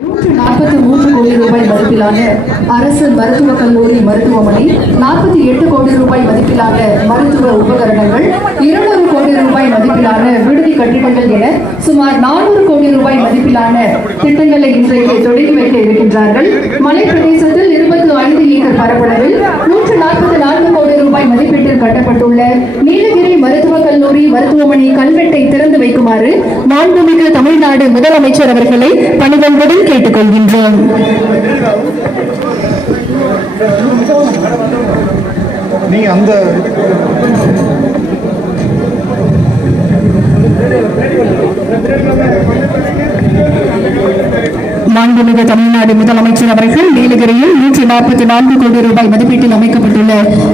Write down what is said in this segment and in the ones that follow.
143 கோடி ரூபாய் மதிப்பிலான அரசு மருத்துவக் கல்லூரி மருத்துவமனை, 48 கோடி ரூபாய் மதிப்பிலான மருத்துவ உபகரணங்கள், 200 கோடி ரூபாய் மதிப்பிலான விடுதி கட்டிடங்கள் என சுமார் 400 கோடி ரூபாய் மதிப்பிலான திட்டங்களை இன்றைக்கு தொடங்கி வைக்க இருக்கின்றார்கள். மலை பிரதேசத்தில் 25 ஏக்கர் பரப்பளவில் 144 கோடி ரூபாய் மதிப்பீட்டில் கட்டப்பட்டுள்ள நீலகிரி மருத்துவக் கல்லூரி மருத்துவமனை கல்வெட்டை திறந்து வைக்குமாறு மாண்புமிகு தமிழ்நாடு முதலமைச்சர் அவர்களை பணிவன்புடன் கேட்டுக்கொள்கின்றோம். மாண்புமிகு தமிழ்நாடு முதலமைச்சர் அவர்கள் நீலகிரியில் 144 கோடி ரூபாய் மதிப்பீட்டில் அமைக்கப்பட்டுள்ள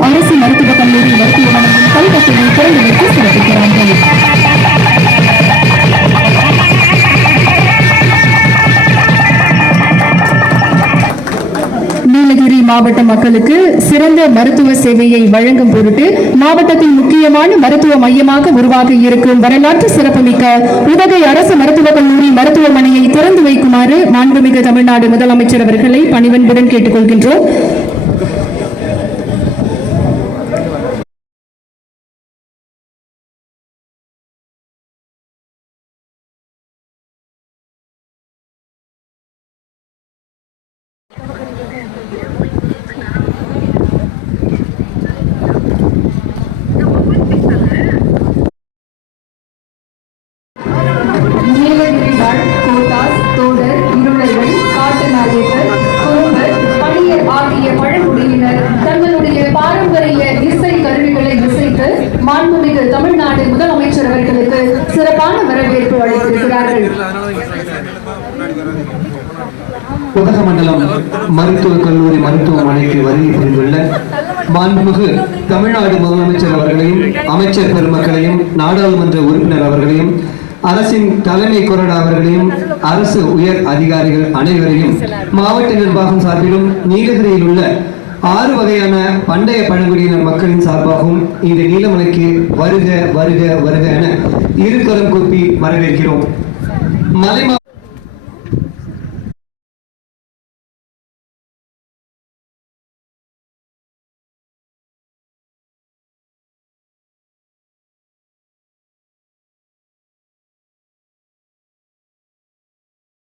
அரசு மருத்துவக் கல்லூரி மருத்துவமனையின் கல்வெட்டினை திறந்து வைத்து சிறப்பிக்கிறார்கள். நீலகிரி மாவட்ட மக்களுக்கு சிறந்த மருத்துவ சேவையை வழங்கும் பொருட்டு மாவட்டத்தின் முக்கியமான மருத்துவ மையமாக உருவாக இருக்கும் வரலாற்று சிறப்புமிக்க உதகை அரசு மருத்துவக் கல்லூரி மருத்துவமனையை திறந்து வைக்குமாறு மாண்புமிகு தமிழ்நாடு முதலமைச்சர் அவர்களை பணிவன்புடன் கேட்டுக்கொள்கின்றோம். நீலகிரி வாழ் கோட்டாஸ், தோடர், இருளர்கள், காட்டு நாயக்கர், குறும்பர், பணியர் ஆகிய பழங்குடியினர் தங்களுடைய பாரம்பரிய இசை கருவிகளை இசைத்து மாண்புமிகு தமிழ்நாடு முதலமைச்சர் அவர்களுக்கு சிறப்பான வரவேற்பு அளித்திருக்கிறார்கள். உதகமண்டலம் மருத்துவக் கல்லூரி மருத்துவமனைக்கு வருகை புரிந்துள்ள மாண்புமிகு தமிழ்நாடு முதலமைச்சர் அவர்களையும் அமைச்சர் பெருமக்களையும் நாடாளுமன்ற உறுப்பினர் அவர்களையும் அரசின் தலைமை கொறடா அவர்களையும் அரசு உயர் அதிகாரிகள் அனைவரையும் மாவட்ட நிர்வாகம் சார்பிலும் நீலகிரியில் உள்ள 6 வகையான பண்டைய பழங்குடியினர் மக்களின் சார்பாகவும் இந்த நீலமலைக்கு வருக வருக வருக என இருகரம் கூப்பி வரவேற்கிறோம். மலை